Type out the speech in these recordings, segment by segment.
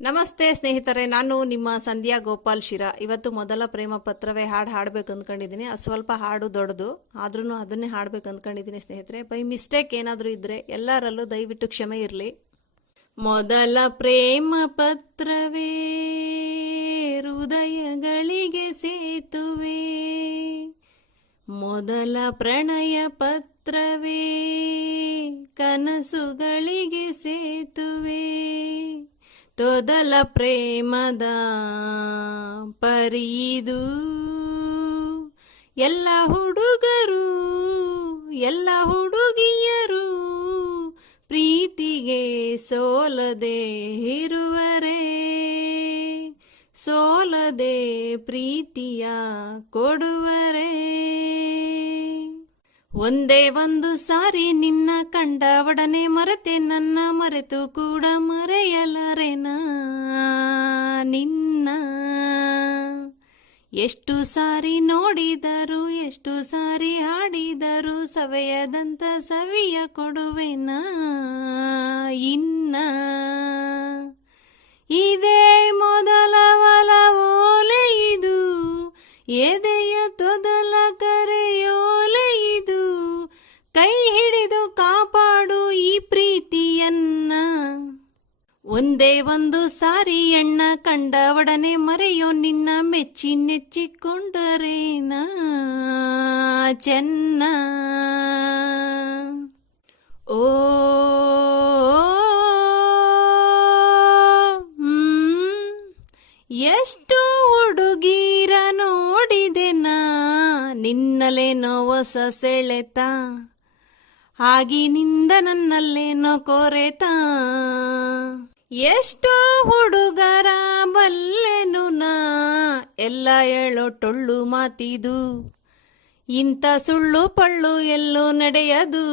ನಮಸ್ತೆ ಸ್ನೇಹಿತರೆ, ನಾನು ನಿಮ್ಮ ಸಂಧ್ಯಾ ಗೋಪಾಲ್ ಶಿರಾ. ಇವತ್ತು ಮೊದಲ ಪ್ರೇಮ ಪತ್ರವೇ ಹಾಡಬೇಕು ಅಂದ್ಕೊಂಡಿದ್ದೀನಿ. ಅದು ಸ್ವಲ್ಪ ಹಾಡು ದೊಡ್ಡದು, ಆದ್ರೂ ಅದನ್ನೇ ಹಾಡಬೇಕು ಅಂದ್ಕೊಂಡಿದ್ದೀನಿ ಸ್ನೇಹಿತರೆ. ಬೈ ಮಿಸ್ಟೇಕ್ ಏನಾದರೂ ಇದ್ದರೆ ಎಲ್ಲರಲ್ಲೂ ದಯವಿಟ್ಟು ಕ್ಷಮೆ ಇರಲಿ. ಮೊದಲ ಪ್ರೇಮ ಪತ್ರವೇ ಹೃದಯಗಳಿಗೆ ಸೇತುವೆ, ಮೊದಲ ಪ್ರಣಯ ಪತ್ರವೇ ಕನಸುಗಳಿಗೆ ಸೇತುವೆ, ತೊದಲ ಪ್ರೇಮದ ಪರಿದು ಎಲ್ಲ ಹುಡುಗರು ಎಲ್ಲ ಹುಡುಗಿಯರು ಪ್ರೀತಿಗೆ ಸೋಲದೆ ಇರುವರೆ, ಸೋಲದೆ ಪ್ರೀತಿಯ ಕೊಡುವರೆ. ಒಂದೇ ಒಂದು ಸಾರಿ ನಿನ್ನ ಕಂಡ ಒಡನೆ ಮರೆತೆ ನನ್ನ, ಮರೆತು ಕೂಡ ಮರೆಯಲಾರೆನಾ ನಿನ್ನ. ಎಷ್ಟು ಸಾರಿ ನೋಡಿದರು, ಎಷ್ಟು ಸಾರಿ ಹಾಡಿದರು, ಸವೆಯದಂತ ಸವಿಯ ಕೊಡುವೆನಾ ಇನ್ನ. ಇದೇ ಮೊದಲ ಒಲವೋಲೆ ಇದು, ಎದೆಯ ತೊದಲ ಕರೆಯೋಲೆ ಇದು, ಕೈ ಹಿಡಿದು ಕಾಪಾಡು ಈ ಪ್ರೀತಿಯನ್ನ. ಒಂದೇ ಒಂದು ಸಾರಿ ಎಣ್ಣ ಕಂಡ ಒಡನೆ ಮರೆಯೋ ನಿನ್ನ, ಮೆಚ್ಚಿ ನೆಚ್ಚಿಕೊಂಡರೇನಾ ಚೆನ್ನ. ಓ ಎಷ್ಟು ಹುಡುಗೀರ ನೋಡಿದೆನಾ, ನಿನ್ನಲೇನೋ ಹೊಸ ಸೆಳೆತ, ಆಗಿನಿಂದ ನನ್ನಲ್ಲೇನೋ ಕೊರೆತ. ಎಷ್ಟೋ ಹುಡುಗರ ಬಲ್ಲೆನು ನಾ, ಎಲ್ಲ ಹೇಳೋ ಟೊಳ್ಳು ಮಾತಿದು, ಇಂಥ ಸುಳ್ಳು ಪಳ್ಳು ಎಲ್ಲೂ ನಡೆಯದು.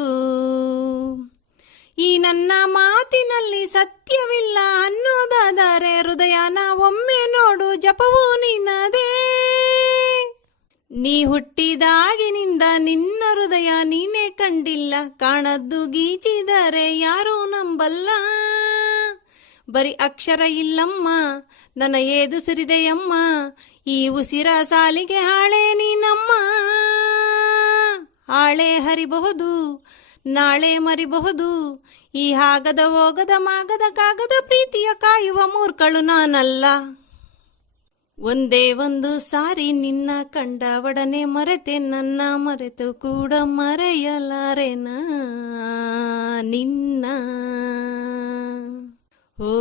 ಈ ನನ್ನ ಮಾತಿನಲ್ಲಿ ಸತ್ಯವಿಲ್ಲ ಅನ್ನೋದಾದರೆ, ಹೃದಯನ ಒಮ್ಮೆ ನೋಡು ಜಪವು ನಿನ್ನದೇ. ನೀ ಹುಟ್ಟಿದಾಗಿನಿಂದ ನಿನ್ನ ಹೃದಯ ನೀನೇ ಕಂಡಿಲ್ಲ, ಕಾಣದ್ದು ಗೀಚಿದರೆ ಯಾರೂ ನಂಬಲ್ಲ. ಬರೀ ಅಕ್ಷರ ಇಲ್ಲಮ್ಮ ನನ್ನ ಏದು ಸುರಿದೆಯಮ್ಮ, ಈ ಉಸಿರ ಸಾಲಿಗೆ ಹಾಳೆ ನೀನಮ್ಮ. ಹಾಳೆ ಹರಿಬಹುದು ನಾಳೆ ಮರಿಬಹುದು, ಈ ಹಾಗದ ಹೋಗದ ಮಾಗದ ಕಾಗದ ಪ್ರೀತಿಯ ಕಾಯುವ ಮೂರ್ಖಳು ನಾನಲ್ಲ. ಒಂದೇ ಒಂದು ಸಾರಿ ನಿನ್ನ ಕಂಡ ಒಡನೆ ಮರೆತೆ ನನ್ನ, ಮರೆತು ಕೂಡ ಮರೆಯಲಾರೆನಾ ನಿನ್ನ. ಓ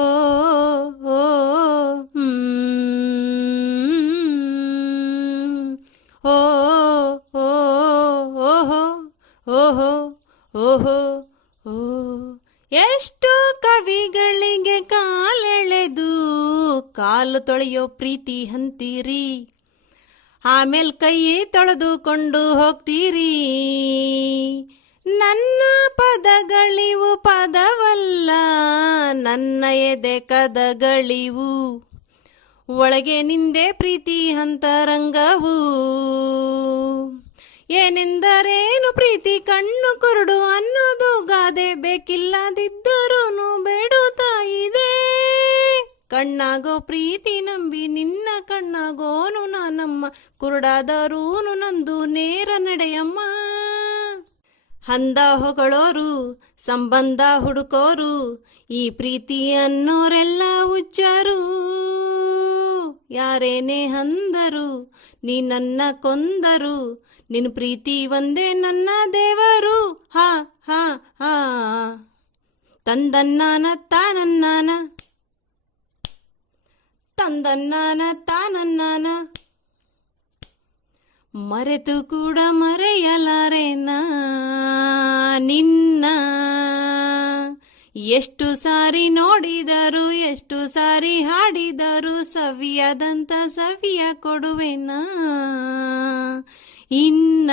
ಓ ಓ ಓ ಓಹೋ ಓಹೋ ಓಹೋ ಓ. ಎಷ್ಟು ಕವಿಗಳಿಗೆ ಕಾಲೆಳೆದು ಕಾಲು ತೊಳೆಯೋ ಪ್ರೀತಿ ಅಂತೀರಿ, ಆಮೇಲೆ ಕೈ ತೊಳೆದುಕೊಂಡು ಹೋಗ್ತೀರಿ. ನನ್ನ ಪದಗಳಿವು ಪದವಲ್ಲ, ನನ್ನ ಎದೆ ಕದಗಳಿವು, ಒಳಗೆ ನಿಂದೆ ಪ್ರೀತಿ ಅಂತರಂಗವು. ಏನೆಂದರೇನು ಪ್ರೀತಿ ಕಣ್ಣು ಕುರುಡು ಅನ್ನೋದು ಗಾದೆ, ಬೇಕಿಲ್ಲದಿದ್ದರೂನು ಬೇಡುತ್ತಾ ಇದೆ. ಕಣ್ಣಾಗೋ ಪ್ರೀತಿ ನಂಬಿ ನಿನ್ನ ಕಣ್ಣಾಗೋನು ನಾನಮ್ಮ, ಕುರುಡಾದರೂನು ನಂದು ನೇರ ನಡೆಯಮ್ಮ. ಹಂದ ಹೊಗಳೋರು ಸಂಬಂಧ ಹುಡುಕೋರು, ಈ ಪ್ರೀತಿ ಅನ್ನೋರೆಲ್ಲ ಹುಚ್ಚರು. ಯಾರೇನೇ ಅಂದರು ನೀ ನನ್ನ ಕೊಂದರು, ನಿನ್ನ ಪ್ರೀತಿ ಒಂದೇ ನನ್ನ ದೇವರು. ಹಾ ಹಾ ಹಾ ತಂದನ್ನಾನ ತಾನನ್ನಾನ, ತಂದನ್ನಾನ ತಾನನ್ನಾನ, ಮರೆತು ಕೂಡ ಮರೆಯಲಾರೆನಾ ನಿನ್ನ. ಎಷ್ಟು ಸಾರಿ ನೋಡಿದರು, ಎಷ್ಟು ಸಾರಿ ಹಾಡಿದರು, ಸವಿಯಾದಂತ ಸವಿಯ ಕೊಡುವೆನಾ ಇನ್ನ.